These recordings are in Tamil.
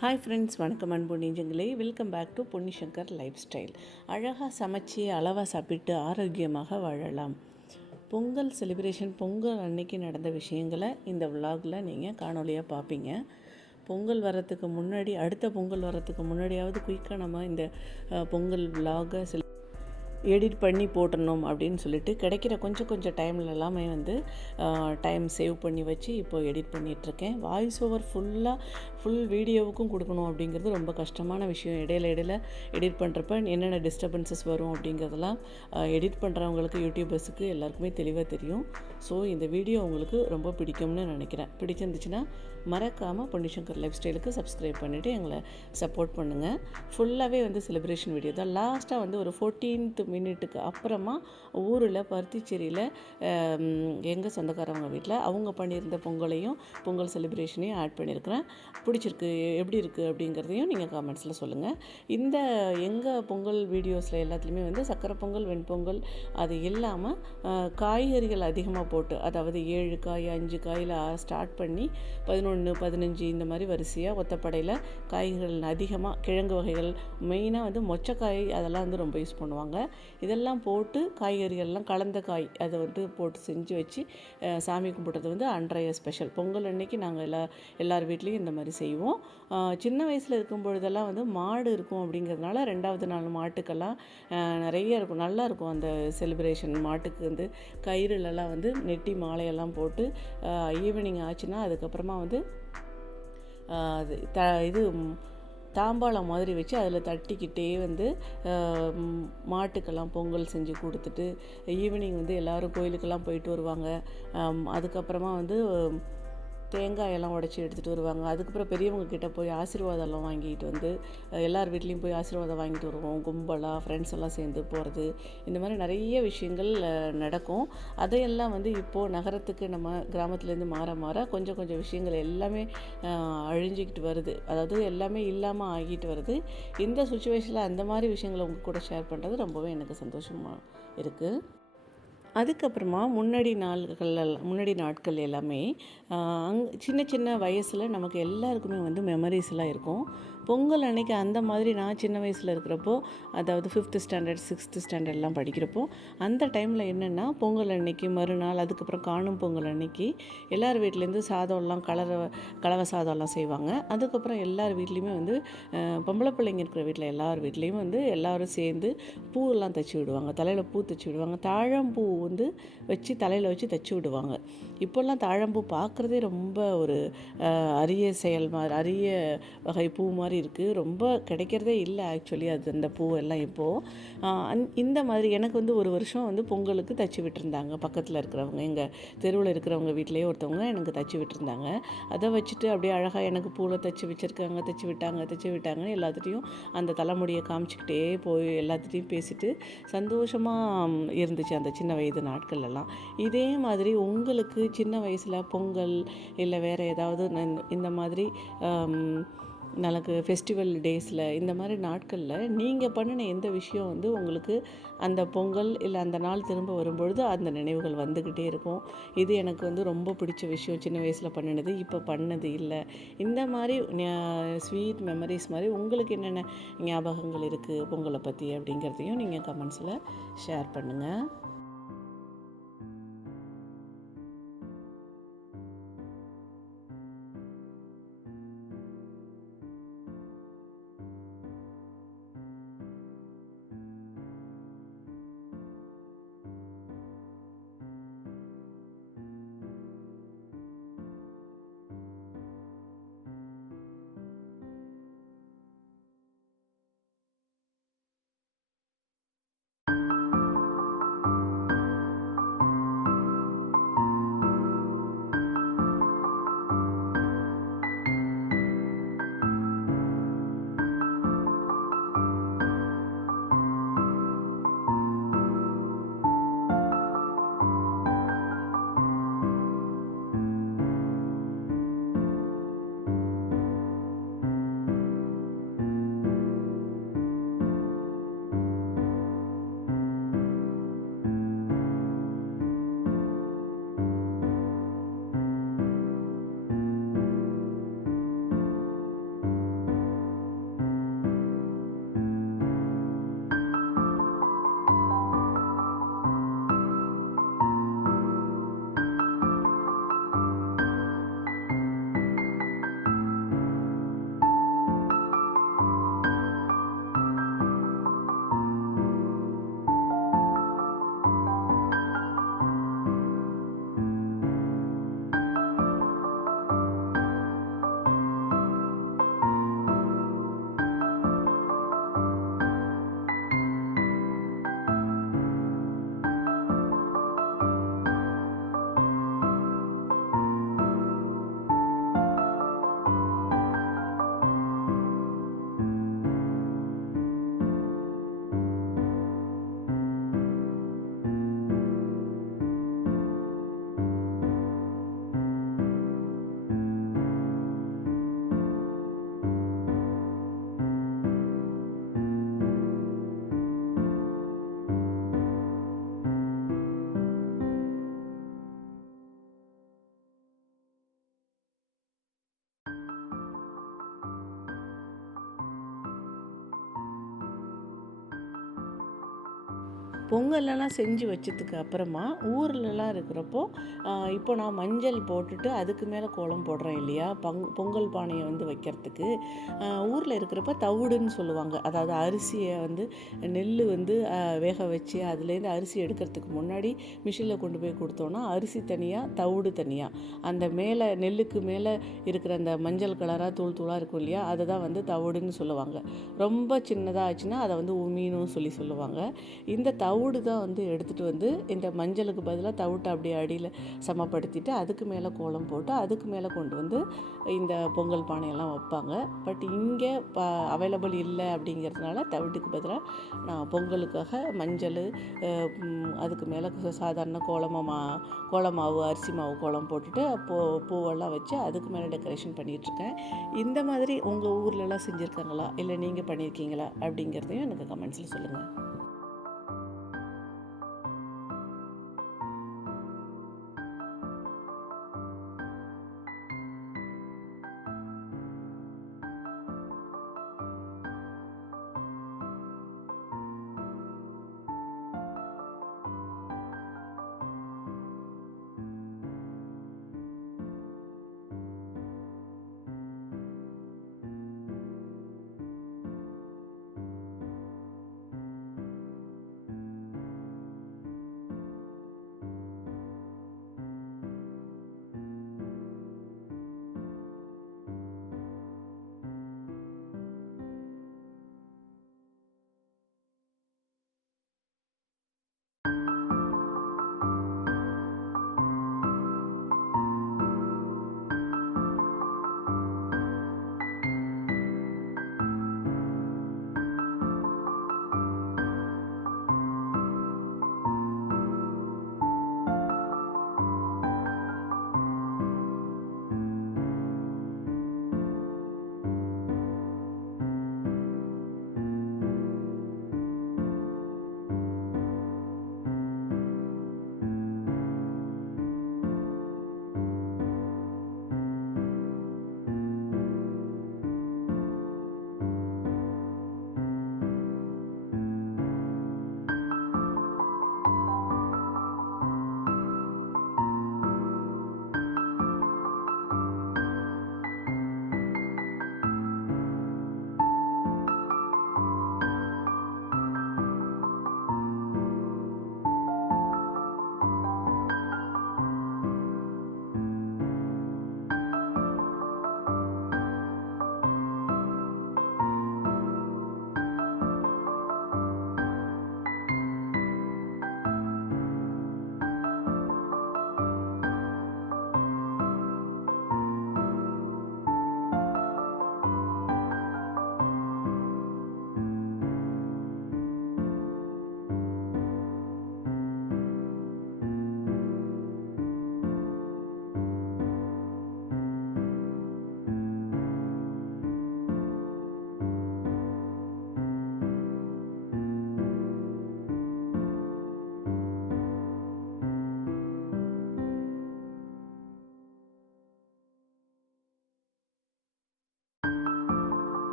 ஹாய் ஃப்ரெண்ட்ஸ், வணக்கம் அன்பு நெஞ்சங்களே. Welcome back to Ponni Shankar lifestyle. அழகாக சமைச்சு அளவாக சாப்பிட்டு ஆரோக்கியமாக வாழலாம். பொங்கல் செலிப்ரேஷன், பொங்கல் அன்னைக்கு நடந்த விஷயங்களை இந்த விலாகில் நீங்கள் காணொலியாக பார்ப்பீங்க. பொங்கல் வரத்துக்கு முன்னாடி, அடுத்த பொங்கல் வரத்துக்கு முன்னாடியாவது குயிக்காக நம்ம இந்த பொங்கல் விலாகை எடிட் பண்ணி போட்டணும் அப்படின்னு சொல்லிட்டு கிடைக்கிற கொஞ்சம் டைமில் எல்லாமே டைம் சேவ் பண்ணி வச்சு இப்போது எடிட் பண்ணிகிட்ருக்கேன். வாய்ஸ் ஓவர் ஃபுல் வீடியோவுக்கும் கொடுக்கணும் அப்படிங்கிறது ரொம்ப கஷ்டமான விஷயம். இடையில எடிட் பண்ணுறப்ப என்னென்ன டிஸ்டர்பன்சஸ் வரும் அப்படிங்கிறதெல்லாம் எடிட் பண்ணுறவங்களுக்கு, யூடியூபர்ஸுக்கு எல்லாருக்குமே தெளிவாக தெரியும். ஸோ இந்த வீடியோ உங்களுக்கு ரொம்ப பிடிக்கும்னு நினைக்கிறேன். பிடிச்சிருந்துச்சுன்னா மறக்காமல் பொன்னி சங்கர் லைஃப் ஸ்டைலுக்கு சப்ஸ்கிரைப் பண்ணிவிட்டு எங்களை சப்போர்ட் பண்ணுங்கள். ஃபுல்லாகவே செலிப்ரேஷன் வீடியோ தான். லாஸ்ட்டாக ஒரு 14th மினிட்டுக்கு அப்புறமா ஊரில் பருத்திச்சேரியில் எங்கள் சொந்தக்காரவங்க வீட்டில் அவங்க பண்ணியிருந்த பொங்கல் செலிப்ரேஷனையும் ஆட் பண்ணியிருக்கிறேன். பிடிச்சிருக்கு, எப்படி இருக்குது அப்படிங்கிறதையும் நீங்கள் காமெண்ட்ஸில் சொல்லுங்கள். இந்த எங்கள் பொங்கல் வீடியோஸில் எல்லாத்துலேயுமே சக்கரை பொங்கல், வெண்பொங்கல் அது இல்லாமல் காய்கறிகள் அதிகமாக போட்டு, அதாவது 7 காய் 5 காயில் ஸ்டார்ட் பண்ணி 11 15 இந்த மாதிரி வரிசையாக ஒத்தப்படையில் காய்கறிகள் அதிகமாக, கிழங்கு வகைகள் மெயினாக மொச்சக்காய் அதெல்லாம் ரொம்ப யூஸ் பண்ணுவாங்க. இதெல்லாம் போட்டு காய்கறிகள்லாம் கலந்த காய் அதை போட்டு செஞ்சு வச்சு சாமி கும்பிட்றது அன்றைய ஸ்பெஷல். பொங்கல் அன்னைக்கு நாங்கள் எல்லார் வீட்லேயும் இந்த மாதிரி செய்வோம். சின்ன வயசில் இருக்கும் பொழுதெல்லாம் மாடு இருக்கும் அப்படிங்கிறதுனால 2வது நாள் மாட்டுக்கெல்லாம் நிறைய இருக்கும், நல்லாயிருக்கும் அந்த செலிப்ரேஷன். மாட்டுக்கு கயிறுலலாம் நெட்டி மாலையெல்லாம் போட்டு ஈவினிங் ஆச்சுன்னா அதுக்கப்புறமா இது தாம்பாளம் மாதிரி வச்சு அதில் தட்டிக்கிட்டே மாட்டுக்கெல்லாம் பொங்கல் செஞ்சு கொடுத்துட்டு ஈவினிங் எல்லோரும் கோயிலுக்கெல்லாம் போயிட்டு வருவாங்க. அதுக்கப்புறமா தேங்காயெல்லாம் உடச்சி எடுத்துகிட்டு வருவாங்க. அதுக்கப்புறம் பெரியவங்க கிட்டே போய் ஆசீர்வாதம்லாம் வாங்கிட்டு எல்லார் வீட்லேயும் போய் ஆசீர்வாதம் வாங்கிட்டு வருவோம். கும்பலாக ஃப்ரெண்ட்ஸ் எல்லாம் சேர்ந்து போகிறது, இந்த மாதிரி நிறைய விஷயங்கள் நடக்கும். அதையெல்லாம் இப்போது நகரத்துக்கு நம்ம கிராமத்துலேருந்து மாற கொஞ்சம் விஷயங்கள் எல்லாமே அழிஞ்சிக்கிட்டு வருது. அதாவது எல்லாமே இல்லாமல் ஆகிட்டு வருது. இந்த சுச்சுவேஷனில் அந்த மாதிரி விஷயங்களை உங்கள் கூட ஷேர் பண்ணுறது ரொம்பவே எனக்கு சந்தோஷமாக இருக்குது. அதுக்கப்புறமா முன்னாடி நாட்கள் எல்லாமே சின்ன வயசில் நமக்கு எல்லாருக்குமே மெமரிஸ்லாம் இருக்கும். பொங்கல் அன்னைக்கு அந்த மாதிரி நான் சின்ன வயசில் இருக்கிறப்போ, அதாவது 5th ஸ்டாண்டர்ட் 6th ஸ்டாண்டர்ட்லாம் படிக்கிறப்போ, அந்த டைமில் என்னென்னா பொங்கல் அன்னைக்கு மறுநாள், அதுக்கப்புறம் காணும் பொங்கல் அன்னைக்கு எல்லார் வீட்லேருந்து சாதம்லாம் கலவை சாதம்லாம் செய்வாங்க. அதுக்கப்புறம் எல்லார் வீட்லேயுமே பொம்பளை பிள்ளைங்க இருக்கிற வீட்டில் எல்லார் வீட்லேயும் எல்லோரும் சேர்ந்து பூவெல்லாம் தைச்சி விடுவாங்க. தலையில் பூ தைச்சி விடுவாங்க. தாழம்பூ வச்சு தலையில் வச்சு தைச்சி விடுவாங்க. இப்போல்லாம் தாழம்பூ பார்க்குறதே ரொம்ப ஒரு அரிய செயல் மாதிரி, அரிய வகை பூ மாதிரி இருக்குது. ரொம்ப கிடைக்கிறதே இல்லை ஆக்சுவலி அது, அந்த பூவெல்லாம் இப்போது. இந்த மாதிரி எனக்கு ஒரு வருஷம் பொங்கலுக்கு தைச்சி விட்டுருந்தாங்க. பக்கத்தில் இருக்கிறவங்க, எங்கள் தெருவில் இருக்கிறவங்க வீட்டிலேயே ஒருத்தவங்க எனக்கு தைச்சி விட்டுருந்தாங்க. அதை வச்சுட்டு அப்படியே அழகாக எனக்கு பூவில் தைச்சி வச்சுருக்காங்க, தைச்சி விட்டாங்கன்னு எல்லாத்துட்டையும் அந்த தலைமுடியை காமிச்சிக்கிட்டே போய் எல்லாத்துட்டையும் பேசிட்டு சந்தோஷமாக இருந்துச்சு அந்த சின்ன வயது நாட்கள் எல்லாம். இதே மாதிரி உங்களுக்கு சின்ன வயசில் பொங்கல் இல்லை வேறு ஏதாவது இந்த மாதிரி நமக்கு ஃபெஸ்டிவல் டேஸில் இந்த மாதிரி நாட்களில் நீங்கள் பண்ணின எந்த விஷயம் உங்களுக்கு அந்த பொங்கல் இல்லை அந்த நாள் திரும்ப வரும்பொழுது அந்த நினைவுகள் வந்துக்கிட்டே இருக்கும். இது எனக்கு ரொம்ப பிடிச்ச விஷயம், சின்ன வயசில் பண்ணினது இப்போ பண்ணது இல்லை. இந்த மாதிரி ஸ்வீட் மெமரிஸ் மாதிரி உங்களுக்கு என்னென்ன ஞாபகங்கள் இருக்குது பொங்கலை பற்றி அப்படிங்கிறதையும் நீங்கள் கமெண்ட்ஸில் ஷேர் பண்ணுங்கள். பொங்கல்லாம் செஞ்சு வச்சதுக்கு அப்புறமா ஊர்லலாம் இருக்கிறப்போ இப்போ நான் மஞ்சள் போட்டுட்டு அதுக்கு மேலே கோலம் போடுறேன் இல்லையா, பொங்கல் பானையை வந்து வைக்கிறதுக்கு. ஊரில் இருக்கிறப்ப தவிடுன்னு சொல்லுவாங்க. அதாவது அரிசியை வந்து நெல் வந்து வேக வச்சு அதுலேருந்து அரிசி எடுக்கிறதுக்கு முன்னாடி மிஷினில் கொண்டு போய் கொடுத்தோன்னா அரிசி தனியாக தவிடு தனியாக, அந்த மேலே நெல்லுக்கு மேலே இருக்கிற அந்த மஞ்சள் கலராக தூள் தூளாக இருக்கும் இல்லையா, அதை தான் வந்து தவிடுன்னு சொல்லுவாங்க. ரொம்ப சின்னதாக ஆச்சுன்னா அதை வந்து உமின்னு சொல்லுவாங்க. இந்த தவிடு தான் வந்து எடுத்துகிட்டு வந்து இந்த மஞ்சளுக்கு பதிலாக தவிட்டை அப்படியே அடியில் சமப்படுத்திட்டு அதுக்கு மேலே கோலம் போட்டு அதுக்கு மேலே கொண்டு வந்து இந்த பொங்கல் பானையெல்லாம் வைப்பாங்க. பட் இங்கே அவைலபிள் இல்லை அப்படிங்கிறதுனால தவிட்டுக்கு பதிலாக நான் பொங்கலுக்காக மஞ்சள், அதுக்கு மேலே சாதாரண கோலமாவு அரிசி மாவு கோலம் போட்டுட்டு பூவெல்லாம் வச்சு அதுக்கு மேலே டெக்கரேஷன் பண்ணிகிட்ருக்கேன். இந்த மாதிரி உங்கள் ஊர்லலாம் செஞ்சுருக்காங்களா, இல்லை நீங்கள் பண்ணியிருக்கீங்களா அப்படிங்கிறதையும் எனக்கு கமெண்ட்ஸில் சொல்லுங்கள்.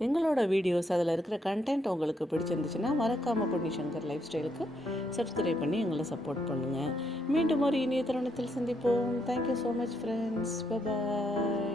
எங்களோட வீடியோஸ் அதில் இருக்கிற கண்டென்ட் உங்களுக்கு பிடிச்சிருந்துச்சுன்னா மறக்காமல் பொன்னி சங்கர் லைஃப் ஸ்டைலுக்கு சப்ஸ்கிரைப் பண்ணி எங்களை சப்போர்ட் பண்ணுங்கள். மீண்டும் ஒரு இனிய தருணத்தில் சந்திப்போம். Thank you so much friends. பாய்.